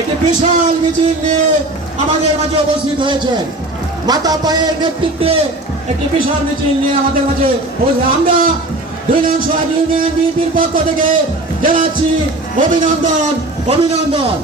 একটি বিশাল মিছিল নিয়ে আমাদের মাঝে উপস্থিত হয়েছেন। মাতা পায়ের নেতৃত্বে একটি বিশাল মিছিল নিয়ে আমাদের মাঝে আমরা 2 নং সোহাগী ইউনিয়ন বিএনপির পক্ষ থেকে জানাচ্ছি অভিনন্দন অভিনন্দন।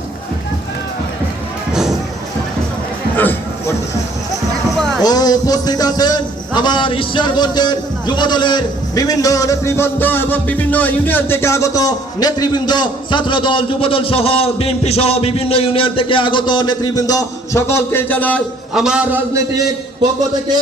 ও উপস্থিত আছেন আমার ঈশ্বরগঞ্জের যুবদলের বিভিন্ন নেতৃবৃন্দ এবং বিভিন্ন ইউনিয়ন থেকে আগত নেতৃবৃন্দ, ছাত্রদল, যুবদল সহ বিএনপি সহ বিভিন্ন ইউনিয়ন থেকে আগত নেতৃবৃন্দ সকলকে জানাই আমার রাজনৈতিক পক্ষ থেকে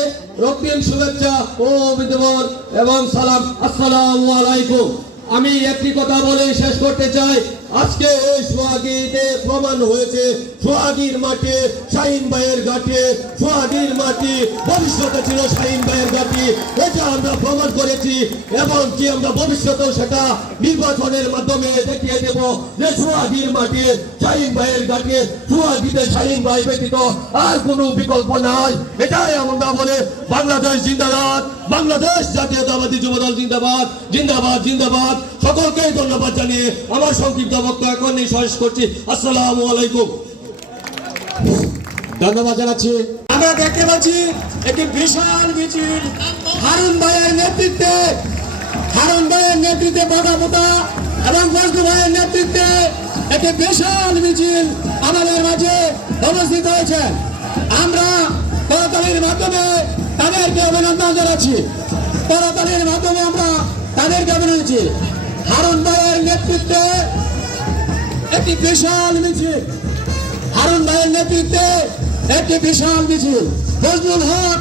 রক্তিম শুভেচ্ছা ও অভিনন্দন এবং সালাম। আসসালামু আলাইকুম। আমি একটি কথা বলে শেষ করতে চাই। আজকে এই সোহাগীতে প্রমাণ হয়েছে সোহাগীর মাটি শাহিন ভাইয়ের ঘাটে, সোহাগীর মাটি ভবিষ্যতে ছিল শাহিন ভাইয়ের ঘাটি। এটা আমরা প্রমাণ করেছি এবং কি আমরা ভবিষ্যতেও সেটা নির্বাচনের মাধ্যমে দেখিয়ে দেব যে সোহাগীর মাটি শাহিন ভাইয়ের ঘাটে, সোহাগীতে শাহিন ভাই ব্যতীত আর কোনো বিকল্প নাই। এটাই আমরা বলে বাংলাদেশ জিন্দাবাদ, বাংলাদেশ জাতীয়তাবাদী যুবদল জিন্দাবাদ, জিন্দাবাদ জিন্দাবাদ। সকলকে ধন্যবাদ জানিয়ে আমার সংক্ষিপ্ত বক্তব্য এখনই শেষ করছি। আসসালামু আলাইকুম। ধন্যবাদ জানাচ্ছি। আমরা দেখতে পাচ্ছি একটি বিশাল মিছিল হারুন ভাইয়ের নেতৃত্বে বগাপোতা এবং বজলু ভাইয়ের নেতৃত্বে একটি বিশাল মিছিল আমাদের মাঝে উপস্থিত হয়েছেন। আমরা করতালির মাধ্যমে তাদেরকে অভিনন্দন জানাচ্ছি। করতালির মাধ্যমে আমরা তাদেরকে অভিনন্দন। হারুন ভাইয়ের নেতৃত্বে একটি বিশাল মিছিল, হারুন ভাইয়ের নেতৃত্বে একটি বিশাল মিছিল, ফজলুল হক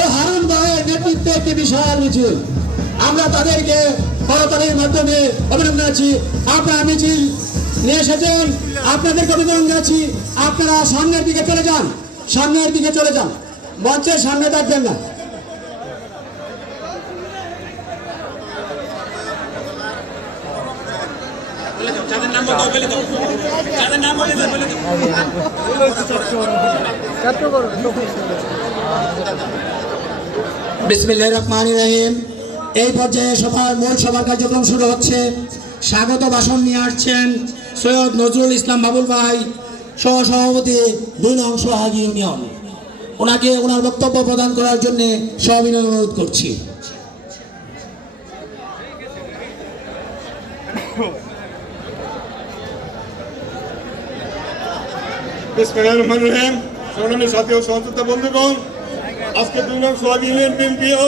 ও হারুন ভাইয়ের নেতৃত্বে একটি বিশাল মিছিল। আমরা তাদেরকে করতালির মাধ্যমে অভিনন্দন জানাচ্ছি। আপনারা মিছিল নিয়ে এসেছেন, আপনাদেরকে অভিনন্দন জানাচ্ছি। আপনারা সামনের দিকে চলে যান, সামনের দিকে চলে যান, মঞ্চের সামনে থাকবেন না। বিসমিল্লাহির রহমানির রহিম। এই পর্যায়ে মূল সভার কার্যক্রম শুরু হচ্ছে। স্বাগত ভাষণ নিয়ে আসছেন সৈয়দ নজরুল ইসলাম বাবুল ভাই, সহসভাপতি 2 নং সোহাগী ইউনিয়ন। ওনাকে ওনার বক্তব্য প্রদান করার জন্য সবিনয় অনুরোধ করছি। বিসমিল্লাহির রহমানির রহিম। সংগ্রামী সাথী ও সহযোদ্ধা বন্ধুগণ, আজকে 2 নং সোহাগী ইউনিয়ন বিএনপি ও